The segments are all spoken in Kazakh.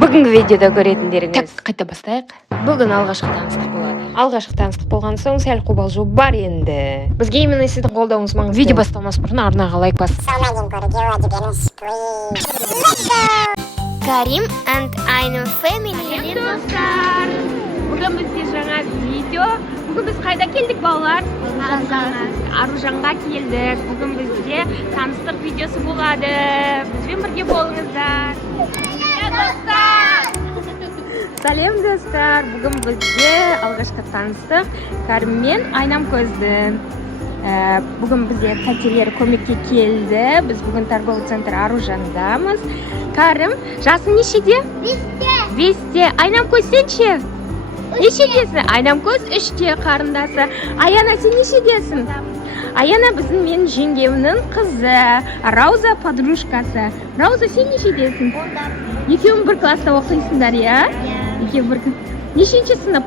Бүгінгі видеода көретіндеріңіз. Так, қайта бастайық. Бүгін алғашқы таныстық болады. Алғашқы таныстық болған соң сәл қобалжу бар енді. Бізге именно сіздің қолдауыңыз маңызды. Видео бастамас бұрын арнаға лайк бас. Карим and Айнұр Family. Достар, бүгін бізде жаңа видео. Бүгін біз қайда келдік балалар? Аружанға келдік. Бүгін бізде таныстық видеосы болады. Бізбен бірге болыңыздар. Сәлем достар, бүгін бізде алғашқы таныстық Карим мен Айнам көзді. Бүгін бізде тәтелер көмекке келді. Біз бүгін торговый центр Аружандамыз. Карим, жасың нешеде? 5-те. Айнам көз сен ше? Нешедесің? Айнам көз 3-те қарындасы. Аяна сен нешедесің? Аяна біздің мен жеңгемнің қызы. Рауза подружкасы. Рауза сен нешедесің? Екеуің бір класста оқисыңдар, я? Екеуің бір нешінші сынып?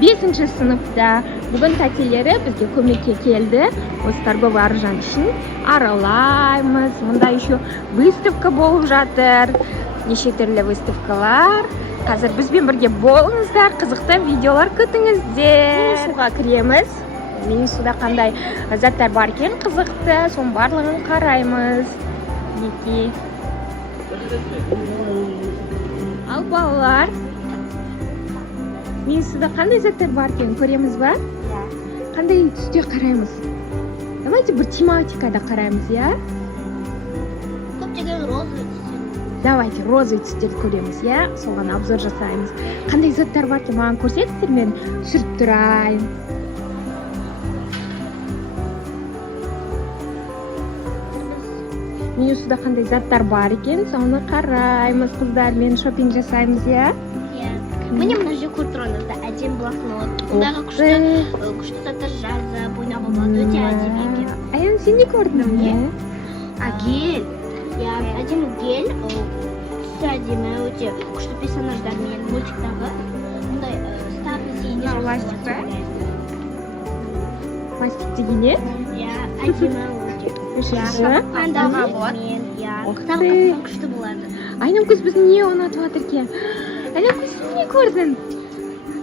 5-ші сыныпта. Бүгін тәтелері бізге көмекке келді. Осы торговый Аружан үшін аралаймыз. Мұнда еще выставка болып жатыр. Неше түрлі выставкалар. Қазір бізбен бірге болыңыздар. Қызықты видеолар күтіңіздер. Суға кіреміз. Мен суда қандай заттар бар екен қызықты. Соның барлығын қараймыз. Неке. Ал балалар, мен суда қандай заттар бар екен көреміз ба? Қандай түсте қараймыз? Давайте бір тематикада қараймыз, я? Көптеген розовый түстер. Давайте розовый түстерді көреміз, я? Соған обзор жасаймыз. Қандай заттар бар екен маған көрсетіңіздер, мен түсіріп тұрайын. Менің суда қандай заттар бар екен, соны қараймыз, қыздар, мен шопинг жасаймыз, я? Міне мына жерде көріп тұрғаныңызда әдемі блокнот. Бұндағы күшті заттар жазып, ойнап алады, өте әдемі екен. Аян, сен не көрдің? Не? Гель. Әдемі гель. Түсі әдемі, өте күшті персонаждармен мультиктағы. Бұндай стапы сейіне Пластик па? Пластик деген не? Әдемі өте. Шампандағы болады. Тағы күшті болады. Айнам көз біздің не ұнатып жатыр екен? Айнам көз сен не көрдің?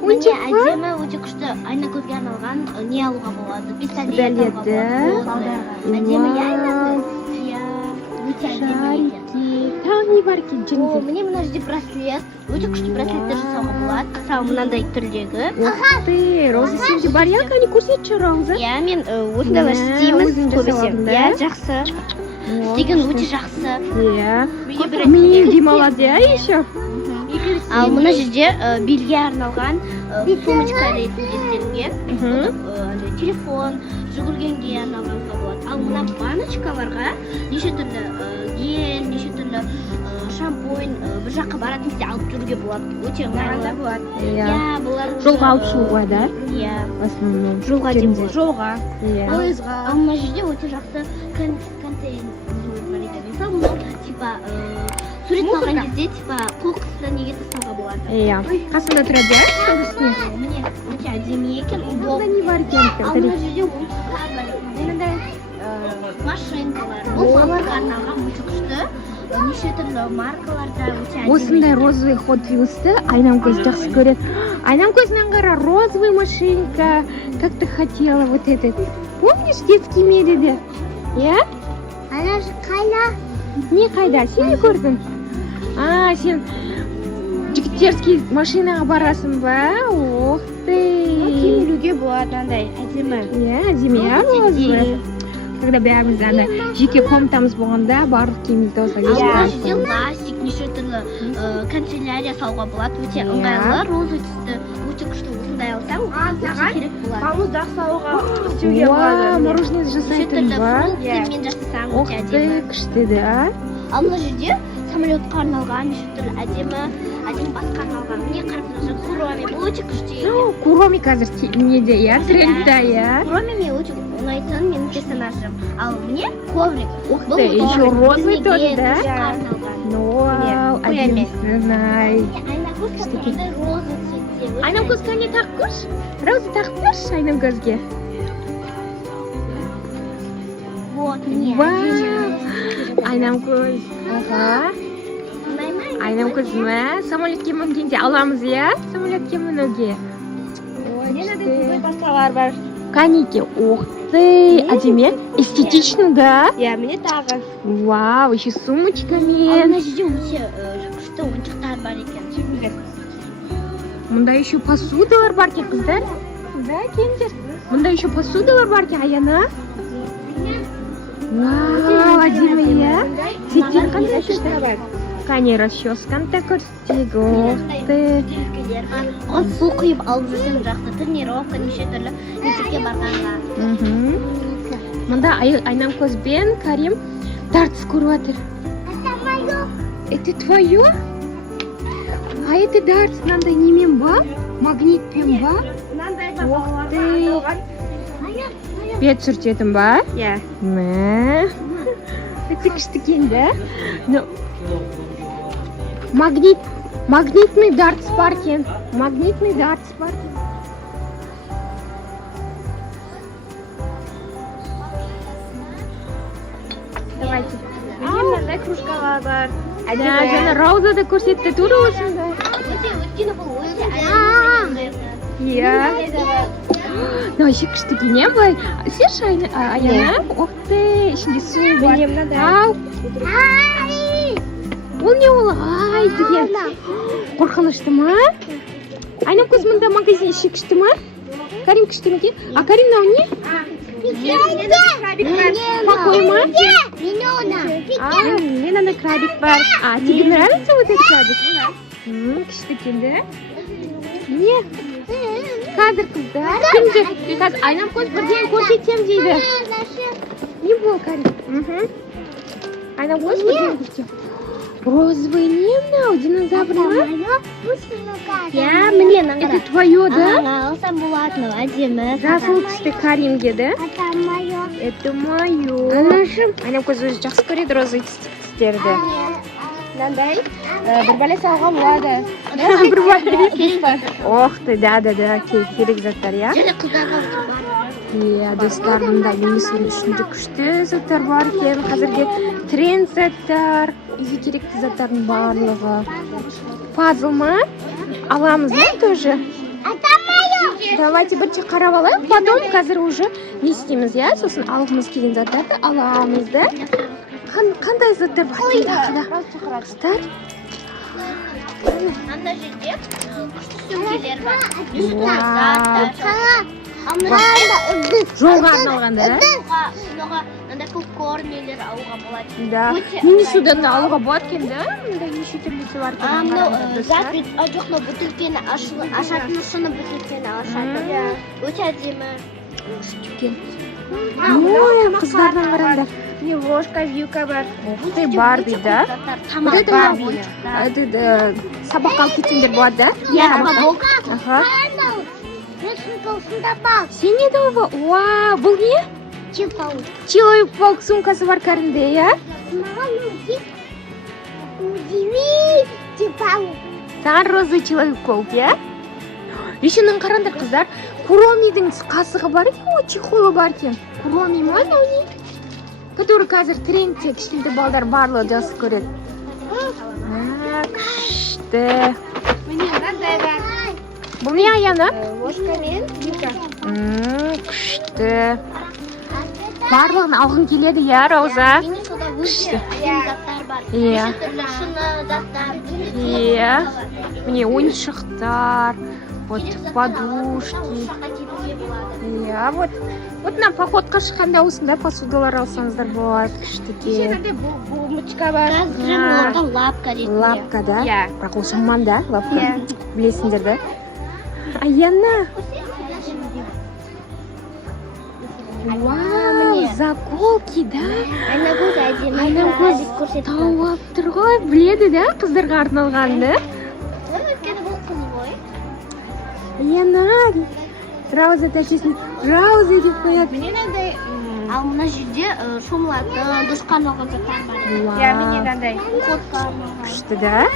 Міне әдемі өте күшті айна көзге арналған не алуға болады? Пистолет алуға болады. Әдемі айна көз. Өте әдемі екен. Тағы не бар екен жерінде? Міне мына жерде браслет. Өте күшті браслеттер жасауға болады. Мысалы мынандай түрдегі. Ты, Роза сенде бар я? Қане көрсетші, Роза. Мен осындайлар істейміз көбісі. Жақсы. Істеген өте жақсы. Мен демалады я еще? Ал мына жерде белге арналған сумочка ретінде істелінген. Телефон, жүгіргенге арналғанға болады. Ал мына баночкаларға неше түрлі гель, неше түрлі шампунь, бір жаққа баратын кезде алып жүруге болады. Өте ыңғайлы болады. Жолға алып шығуға да? В основном. жолға деп болады. Жолға. Пойызға. Ал мына жерде өте жақсы контейнер бар екен. Мысалы мына типа сурет салған кезде типа қоқысты неге тастауға болады. Қасында тұрады я? Сол үстіне. Міне өте әдемі екен. Онда не бар екен? Ал мына жерде ойыншықтар бар екен. Мынандай машинкалар. Бұл балаларға арналған өте күшті. Неше түрлі маркаларда өте әдемі. Осындай розовый Hot Wheels'ты Айнам көз жақсы көреді. Айнам көзінен қара, розовый машинка. Как ты хотела вот этот. Помнишь детский медиде? Я? Ана қайда? Не қайда? Сен не көрдің? Сен жігіттерский машинаға барасың ба? Ох ты! Киінуге болады андай әдемі. Әдемі, розовый. Когда бәріміз жеке комнатамыз болғанда барлық киімімізді осылай жерде ластик, неше түрлі канцелярия салуға болады. Өте ыңғайлы, розовый түсті. Өте күшті осындай алсаң, өте керек болады. Балмұздақ салуға істеуге болады. Мороженое жасайтын ба? Фрукттермен жасасаң Ох өте ты, әдемі. күшті да. Ал мына жерде самолетқа арналған неше түрлі әдемі басқа арналған. Міне қарап тұрсаң, Куроми. Бұл өте күшті екен. Куроми қазір неде, я? Трендта, я? Куроми мен өте ұнайтын менің персонажым. Ал міне коврик. Ух ты, еще розовый тоже, да? Әдемісін, ай. Айнакөз қандай розы цветте. Айнам көз кәне тақ көрші? Роза тақ көрші Айнам көзге? Вот, міне. Айнам көз. Aynan ko'zma. Samolyotga minganda alamız ya. Samolyotga minуге. Басқалар бар. Каники. Ух ты, әдемі. Эстетично, да? Иә, міне тағы. Вау, еще с сумочками. Мына жерде өте күшті ойыншықтар бар екен. Мында еще посудалар бар екен, қыздар. Да, келіңдер. Мында еще посудалар бар екен, Аяна. Вау, әдемі, иә. Цветтер қандай күшті. Қане расческаны да көрсетейік. Ух ты. Бөтелкелер бар. Оған су құйып алып жүрсең жақсы. Тренировка неше түрлі мектепке барғанға. Мында Айнам көзбен Карим дартс көріп жатыр. Это твое? А это дартс мынандай немен ба? Магнитпен ба? Ух ты. Бет сүртетін ба? Иә. Мә. Өте күшті екен, да? Ну, магнитный дартс бар екен. Магнитный дартс бар. Давайте. Міне мынандай кружкалар бар. Да, жаңа Рауза да көрсетті, тура осындай. Өйткені бұл өте Иә. Вообще күшті екен, иә былай. Серші Аяна? Ух ты, ішінде су бар. Міне мынандай. Ау. Ол не ол? Ай, деген. Қорқынышты ма? Айнам көз мында магазин іші күшті ма? Карим күшті ме екен? А Карим мынау не? Какой ма? Мен ана крабик бар. А, тебе нравится вот этот крабик? Күшті екен, да? Не? Қазір қыздар. Кімдер? Қазір Айнам көз бірден көрсетем дейді. Не бол, Карим? Айнам көз бірден көрсетем. Розовый не мынау, динозавр ма? Иә, міне мына Это твое, да? алсам болады, мынау әдемі. Жасыл түсті Каримге, да? Это мое. Анашым. Айнам көз өзі жақсы көреді розовый түстерді. Мынандай бір бәле салуға болады. Бір бәле. Ох ты, да, керек заттар, я? Және қыздарға бар. Иә, достар, мында немесінің ішінде күшті заттар бар екен. Қазірге тренд заттар, үйге керекті заттардың барлығы. Пазл ма? Аламыз, да, тоже? Давайте бірінші қарап алайық, потом қазір уже не істейміз, я? Сосын алғымыз келген заттарды аламыз, да? Қандай заттар бар екен тағы да? Қыздар? Анда жерде күшті сөмкелер бар. Жолға арналғанда, да? Киноға мынандай попкорн нелер алуға болады. Да. Мини судан да алуға болады екен, да? Мындай неше түрлісі бар екен. Мынау зат жоқ, мынау бөтелкені ашатын шыны бөтелкені ашады. Өте әдемі. Ой, қыздардан қараңдар. Міне ложка, вилка бар. Ух ты, Барби, да? Вот это Барби. Это сабаққа алып кетсеңдер болады, да? Иә, Ага. Сен не долго? Вау, бұл не? Человек-паук сумкасы бар кәрінде, я? Саған розовый человек-паук, я? Еще қараңдар, қыздар. Куромидің қасығы бар екен, о, чехолы бар екен. Куроми ма, мынау не? Который қазір трендте кішкентай балдар барлығы жақсы көреді. Күшті. Міне мынандай бар. Бұл не, Аяна? Ложка мен вилка. Күшті. Барлығын алғың келеді, я, Рауза? Міне сода өте әдемі заттар бар. Иә. Неше түрлі шыны заттар. Иә. Міне ойыншықтар, вот подушки. Иә, вот мына походқа шыққанда осындай посудалар алсаңыздар болады, күшті екен. Мынандай бумочка бар. Қазір лапка ретінде. Лапка, да? Иә. Бірақ ол жаман, да, лапка? Иә. Білесіңдер, да? Аяна. Вау, заколки, да? Айна көз әдемі. Айнам көз тауып тұр ғой, біледі, да? Қыздарға арналған, да? Өйткені бұл қыз ғой. Аяна. Рауза тәкесін Рауза деп қояды. Міне мынандай. Ал мына жерде шомылатын, душқа арналған заттар бар. Иә, міне мынандай. Котқа арналған. Күшті, да?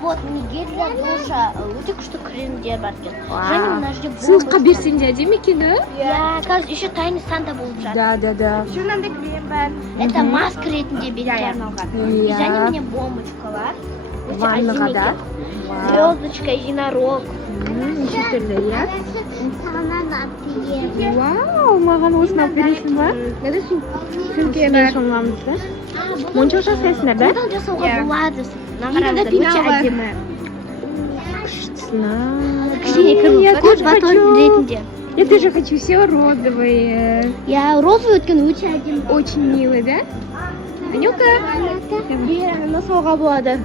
Вот міне гель душа, өте күшті кремдер бар екен. Және мына жерде Сыйлыққа берсең де әдемі екен, да? Иә, қазір еще тайный Санта болып жатыр. Да. Еще мынандай крем бар. Это маска ретінде бетке арналған. Иә. Және міне бомбочкалар. ваннаға да. Звездочка, единорог. Неше түрлі, иә? Вау, маған осыны алып бересің ба? Сөмке Мен шомыламыз да. Моншақ жасайсыңдар да? Одан жасауға болады. Мынада пенал бар. Күштісін. Кішкене батон ретінде. Я тоже хочу все розовые. Я розовый өткен өте әдемі. Очень милый, да? Анюка. Насауға болады.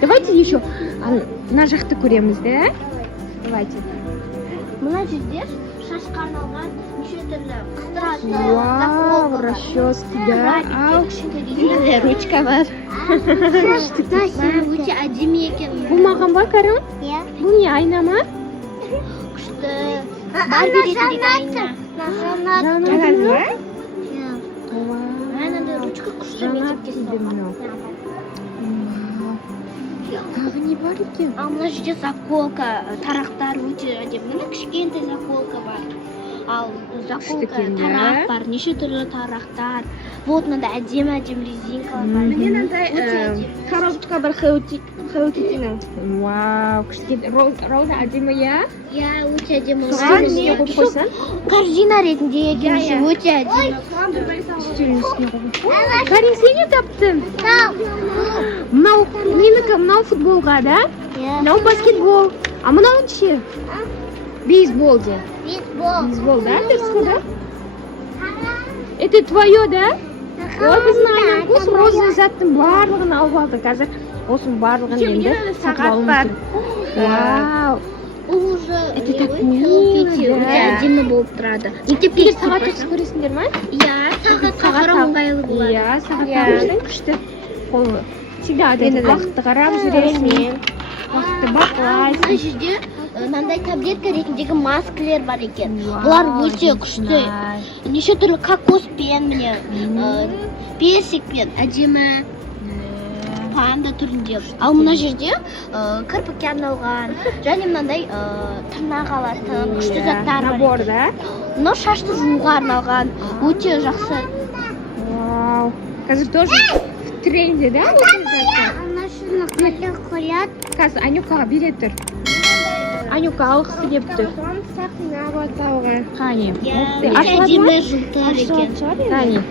Давайте еще мына жақты көреміз, да? Давайте. Мына жерде шашқа арналған неше түрлі қыстыратын Вау, расчески, да? Ау. Ручка бар. Өте әдемі екен. Бұл маған ба, Кәрім? Иә. Бұл не, айна ма? Күшті. Барби ретіндегі айна. Жанат ба? Айнада ручка күшті Жанат мектепте дейді салған. мынау. Тағы не бар екен? Ал мына жерде заколка, тарақтар өте әдемі. Мына кішкентай заколка бар. Ал заколка, екен, да? тарақ бар, неше түрлі тарақтар. Вот мынада әдемі резинкалар бар. Міне мынандай коробочка бар Hello Kitty'нің. Вау, кішкентай. Роза әдемі, иә? Иә, өте әдемі. Соған не қойып қойсаң? Корзина ретінде екен, өте әдемі. Үстелдің үстіне қойып. Карин, сен не таптың? Мынау менікі, мынау футболға, да? Иә. Мынау баскетбол. А мынау ше? Бейсбол де. Бейсбол. Бейсбол, да? Дұрыс да? Это твое, да? Ой, біздің айнам осы роза заттың барлығын алып алды. Қазір осының барлығын енді сатып алуымыз керек. Вау. Ол уже Это так өте мило, өте да? әдемі болып тұрады. Мектепке Егер сағат жақсы көресіңдер ма? Иә, сағатқа ыңғайлы болады. Иә, сағат тағыштың күшті қолы. Всегда уақытты қарап жүресің. Уақытты бақылайсың. Мына жерде мынандай таблетка ретіндегі маскалар бар екен. Бұлар өте күшті. Неше түрлі кокоспен, міне, персикпен, әдемі панда түрінде. Ал мына жерде кірпікке арналған және мынандай тырнақ алатын күшті заттар бар. Набор, да? Мынау шашты жууға арналған өте жақсы. Вау. Қазір тоже в тренде, да? Осы заттар? Анашыны қалай қояды? Қазір Анюкаға бере тұр. Анюка алғысы келіп тұр. Қане. Өте әдемі жылтыр екен. Қане.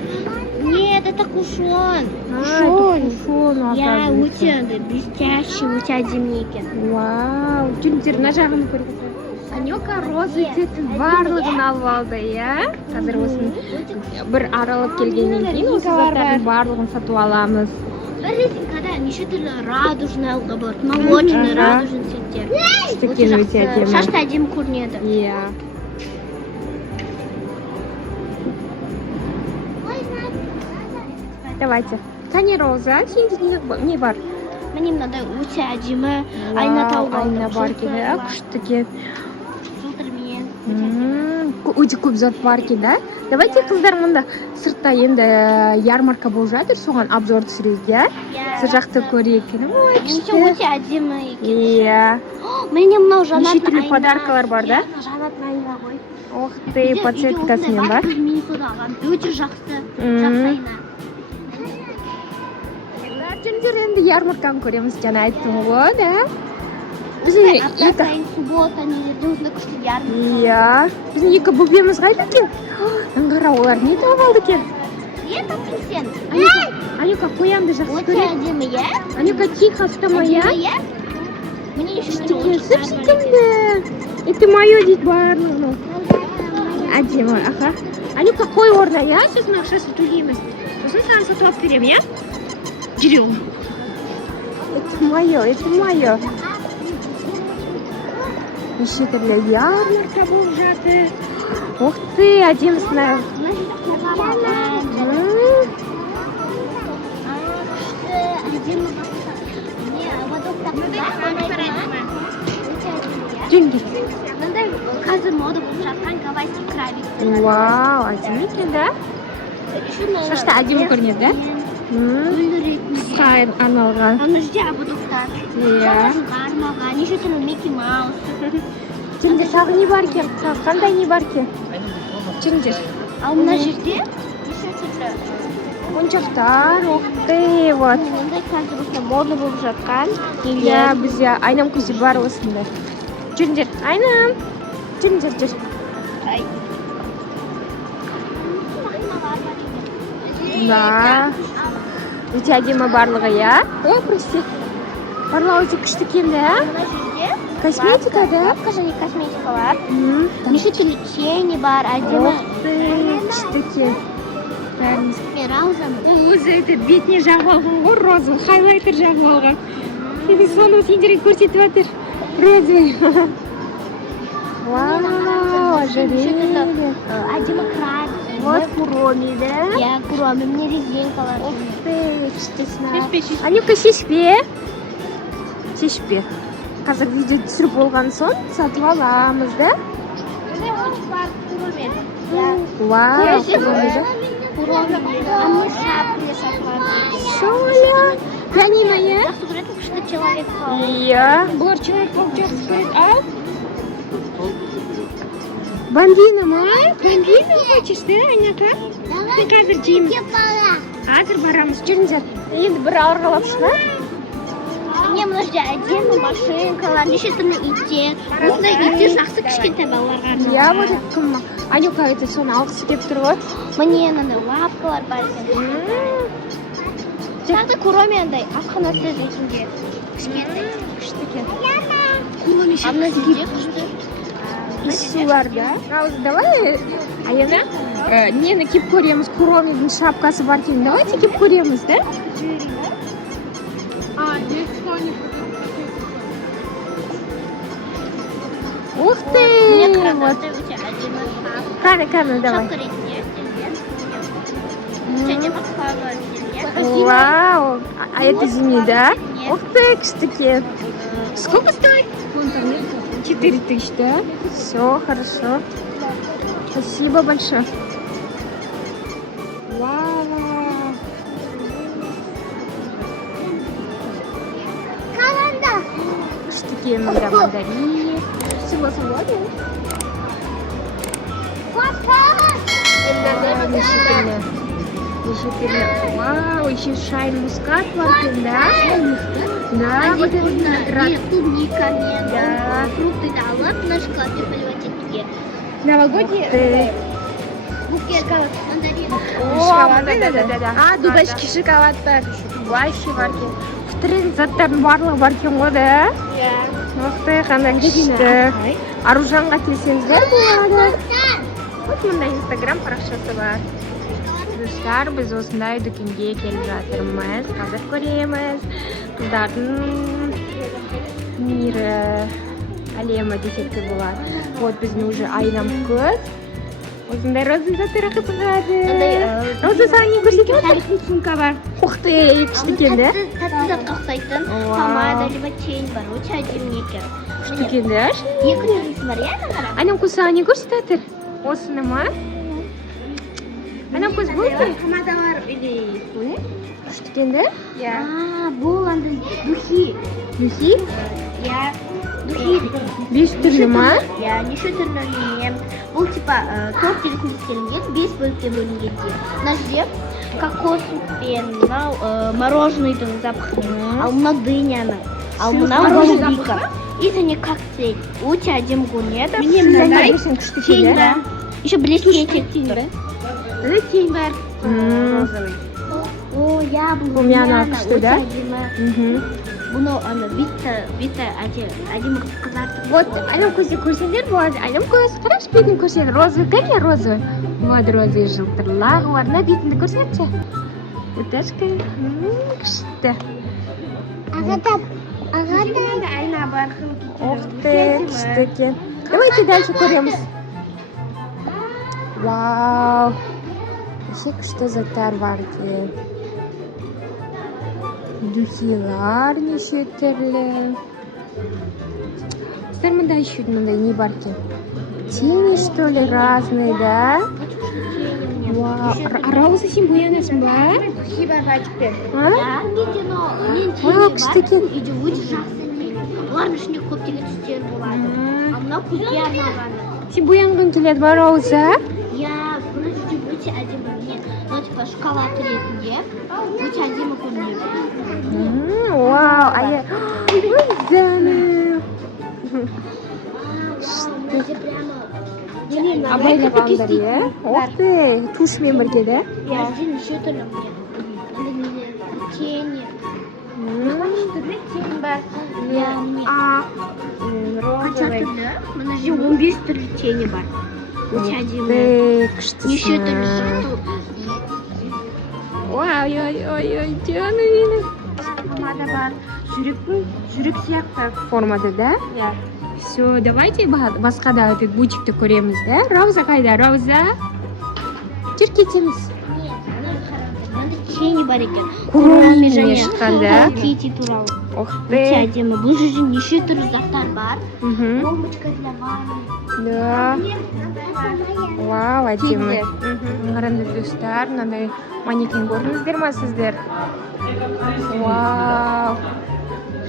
Нет, это кушон. Кушон. Я өте блестящий, өте әдемі екен. Вау. Жүндер, мына жағын көріп. Анюка роза цветтің барлығын алып алды, иә? Қазір осыны бір аралап келгеннен кейін осы заттардың барлығын сатып аламыз. Бір резинкада неше түрлі радужный алға бар. Молочный, радужный цветтер. Штекен өте әдемі. Шашты әдемі көрінеді. Иә. Давайте. Қане Роза, сенде не бар? Міне мынандай өте әдемі айна тауып алдым. Айна бар екен, да? Күшті екен. Жылтырмен. Өте көп зат бар екен, да? Давайте қыздар мында сыртта енді ярмарка болып жатыр, соған обзор түсірейік, иә? Сыр жақты көрейік. Ой, күшті. Өте әдемі екен. Иә. Міне мынау Неше жанатын түрлі айна. подаркалар бар, да? Жанатын айна ғой. Ох ты, подсветкасымен бар. Өте жақсы. Жақсы айна. Жүндер енді ярмарканы көреміз, жаңа айттым ғой, да? Біздің Апта сайын суббота, недерде осында күшті ярмарка. Иә. Біздің екі бөбеміз қайда екен? Аңғара, олар не тауып алды екен? Не таптың сен? Анюка, қоямды жақсы Өте көреді. әдемі, иә? Анюка, тихо, ұстама, иә? Міне неше Ештеке, сүп-сүкімді. Это мое дейді барлығын. Әдемі, аха. Анюка, қой орна, иә? Сосын ақшасын төлейміз. Сосын саған сатып алып беремін, иә? Жүрем. Это мое, это мое. Неше түрлі ярмарка болып жатыр. Ух ты, әдемісін. Жүнге. Қазір мода болып жатқан гавайский крабик. Вау, әдемі екен, да? Шашта әдемі көрінеді, да? Гүл ретінде. Қысқа арналған. Ана жерде абадоктар. Иә. Арналған. Неше түрлі Микки Маус. Жүнде сағы не бар екен? Қандай не бар екен? Жүндер. Ал мына жерде неше түрлі моншақтар. Ух ты, вот. Мындай қазір осында мода болып жатқан. Иә, бізде айнам көзе бар осындай. Жүріңдер, айнам. Жүріңдер, жүр. Да. Өте әдемі барлығы, иә? Ой, прости. Барлығы өте күшті келді, ә? Мына жерде Косметика, да? және косметикалар. Неше түрлі тени бар, әдемі. Ух ты, күшті кел. Бәріміз. Мен раузамын. Ол өзі бетіне жағып алған ғой, розовый, хайлайтер жағып алған. Соны сендерге көрсетіп жатыр. Розовый. Вау, ожерелье. Әдемі краб. Вот куроми, да? Иә, куроми, міне резинкалар. Ух ты, күштісін. Анюка, шешпе. Шешпе. Қазір видео түсіріп болған соң сатып аламыз, да? Міне ойыншық бар, куроми. Вау, куроми, да? Куроми. Амы шапкіне сатылады. Шоля. Пианино, иә? Жақсы көретін күшті человек бар. Иә. Бұлар человек жақсы көреді, а? Бомбина ма? Бомбина хочешь, да, Аняка? Мен қазір жейміз. Азыр барамыз, жүріңдер. Енді бір ауырғалапсыз ба? Міне мына жерде әдемі машинкалар, неше түрлі иттер. Осындай иттер жақсы кішкентай балаларға арналған. Иә, вот кім? Анюка өте соны алғысы келіп тұр ғой. Міне мынандай лапкалар бар. Жаңағыдай куроми андай асханасы ретінде кішкентай. Күшті екен. Куроми шапкасы күшті. Сулар, да? Рауза, давай, Аяна, нені киіп көреміз, куромидің шапкасы бар екен. Давайте киіп көреміз, да? Ух ты! Міне Вот. қарағанда өте әдемі шапка. Кәні, давай. Шапка ретінде істелген. Және басқалар істелген. Вау! А это зимний, да? Ух ты, күшті екен. Сколько стоит? 4000, да? Все, хорошо. Спасибо большое. Вау! Күшті екен, мында мандарин. Всего свободно. Неше түрлі. Вау, еще шайн мускат бар екен, да? Да, вот это Клубникамен, Да. фрукты алып, мына шоколадты поливать етуге. новогодний. Букет мандарин. Да. А, дубайский шоколадтар. Вообще бар екен. Тренд заттардың барлығы бар екен ғой, да? Ух ты, қандай күшті. Аружанға келсеңіздер болады. Вот мында инстаграм парақшасы бар. Достар, біз осындай дүкенге келіп жатырмыз. Қазір көреміз. Қыздардың мирі, әлемі десек те болады. Вот біздің уже айнам көз. Осындай розы заттары қызығады. Роза, саған не көрсетемін? Тарихи сумка бар. Ух ты, күшті екен, да? Тәтті затқа ұқсайтын помада, либо тень бар. Өте әдемі екен. Күшті екен, да? Екі түрлісі бар, иә, қара? Анам көз саған не көрсетеді? Осыны ма? Анам көз бұл екен? Помада бар, или Күшті екен, да? Бұл андай духи. Духи? Иә, духи. 5 түрлі ма? Иә, неше түрлі не. Бұл типа 4 бөлікке істелінген, 5 бөлікке бөлінген де. Мына жерде кокос пен мынау мороженыйдың запахы. Ал мынау дыняның. Ал мынау голубика. И және коктейль. Өте әдемі көрінеді. Мынандай күшті екен, да? Еще блестеть тұр. Мына тень бар. О, иә, бұл Румяна күшті, да? әдемі. Бұны бетті әдемі қызартып. Вот, анам көзде көрсеңдер болады. Анам көз, қарашы бетін көрсеңдер. Розовый, как я розовый? Вот розовый жылтырлағы бар. Мына бетінді көрсеңдерші. Өтәшкі. Күшті. Ағада айна бар. Ух ты, күшті екен. Давайте дальше көреміз. Вау. Неше күшті заттар бар екен. Духилар неше түрлі. Сіздер мында еще мындай не бар екен. Тени, что ли, разные, да? Вау. Рауза, сен боянасың ба? Духи бар ғатиппен. А? Мен Вау, күшті екен. Үйде өте жақсы не. Олардың ішінде көптеген түстер болады. Ал мынау көзге арналғаны. Сен боянғың келеді ба, Рауза? Иә, мына жерде өте әдемі не. Мына типа шоколад ретінде өте әдемі көрінеді. Вау, ая. Ой, жаным. Бізде прямо Абайлап алыңдар, иә? Ух ты, тушмен бірге, да? бізде неше түрлі тени. Түрлі тең бар. Яғни Ақ, қанша розовый. түрлі? Мына жерде 15 түрлі тени бар. Өте әдемі. Күштісің. Неше түрлі жырту. Ой, жаным менің. Помада бар. Жүрек сияқты. Формада, да? Иә. Все, давайте басқа да этот бутикті көреміз, да? Рауза қайда? Рауза? Жүр кетеміз. Мында тени бар екен. Куроми шыққан, да? Кити туралы. Ух Өте ты. әдемі. Бұл жерде неше түрлі заттар бар. Мгм. Бомбочка для ванны. Да. Вау, әдемі. Киімдер. Қараңдар достар, мынандай манекен көрдіңіздер ма сіздер? Вау.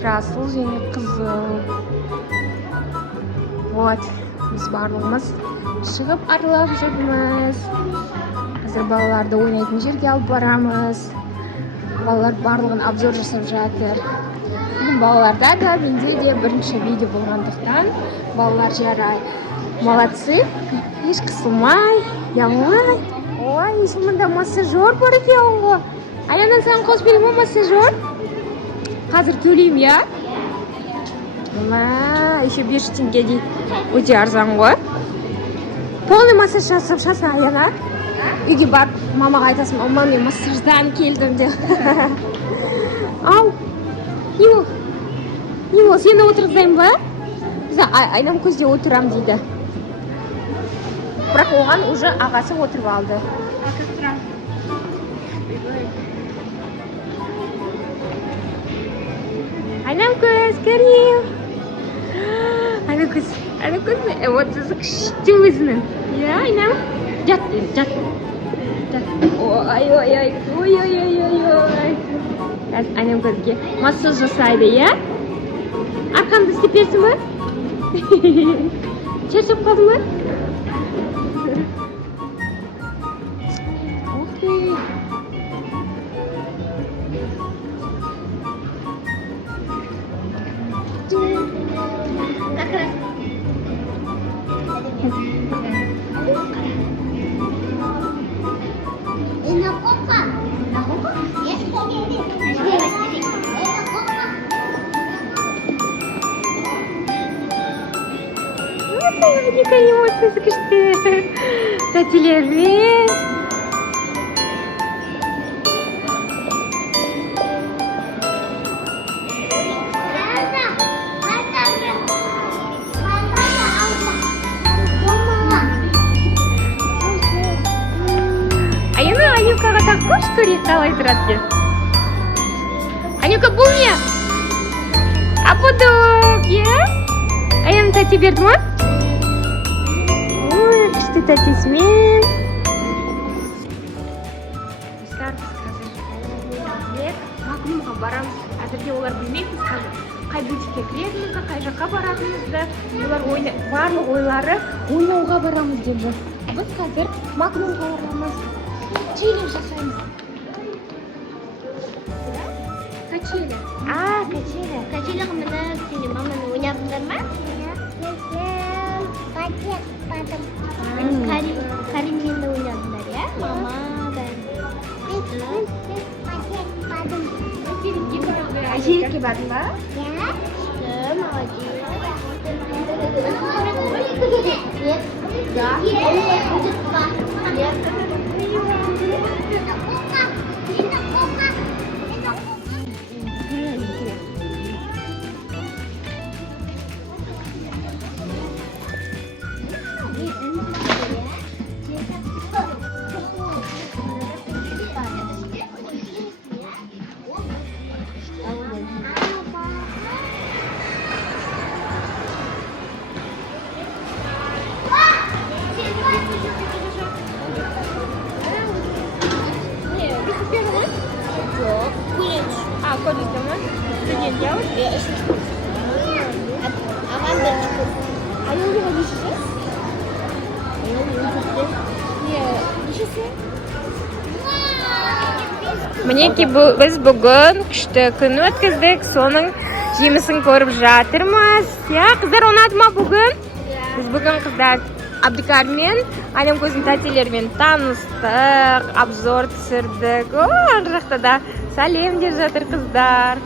Жасыл және қызыл. Вот, біз барлығымыз шығып аралап жүрміз. Қазір балаларды ойнайтын жерге алып барамыз. Балалар барлығын обзор жасап жатыр. Балаларда да менде де бірінші видео болғандықтан балалар жарай. Молодцы. Еш қысылмай, ямай. Ой, мында массажер бар екен ғой. Аяна, саған қосып берейін ме массажер? Қазір төлеймін, иә? Ма, еще 5 теңге дейді. Өте арзан ғой. Полный массаж жасап жатсың, Аяна. Үйге барып, мамаға айтасың, мама, мен массаждан келдім деп. Ау, не ол? Не ол, сені отырғызайын ба? Біз Айнам көзде отырам дейді. Бірақ оған уже ағасы отырып алды. Айнам көз, көрейін. Айнам көз, эмоциясы күшті өзінің. Иә, Айнам? Жат, жат. Ой. Айнам көзге массаж жасайды, иә? Арқамды істеп берсің ба? Шаршап қалдың ба? Ух ты! Никакой эмоциясы күшті. Тәтелермен. Аяна, Анюкаға так қош көрейік қалай тұрады деп. Анюка, бұл не? Апудок, иә? Аяна тәте берді ма? Ой, күшті тәтесімен. Достар, қазір Макнумға барамыз. Әзірге олар білмейміз қазір қай бутикке кіретінімізді, қай жаққа баратынымызды. Олар барлық ойлары ойнауға барамыз деп жүр. Біз қазір Макнумға барамыз. Челлендж жасаймыз. Качели. Качели. Качелиға мініп, сені маманы ойнадыңдар ма? Кариммен де ойнадыңдар, иә? Мама, Качелиге бардың ба? Колесо, ты не делаешь? Я не Мінекей біз бүгін күшті күн өткіздік, соның жемісін көріп жатырмыз. Қыздар, ұнады ма бүгін? Біз бүгін қыздар Абдикармен, Айнамкөздің тәтелерімен таныстық, обзор түсірдік. Ар жақта да сәлем деп жатыр қыздар.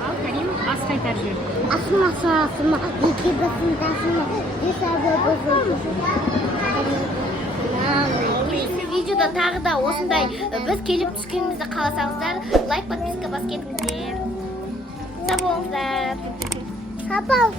Ал Карим ас қайтар жүр. Асма, екі басындасыма, Видеода тағы да осындай біз келіп түскенімізді қаласаңыздар, лайк, подписка бас кетіңіздер. Сау болыңыздар. Сапал.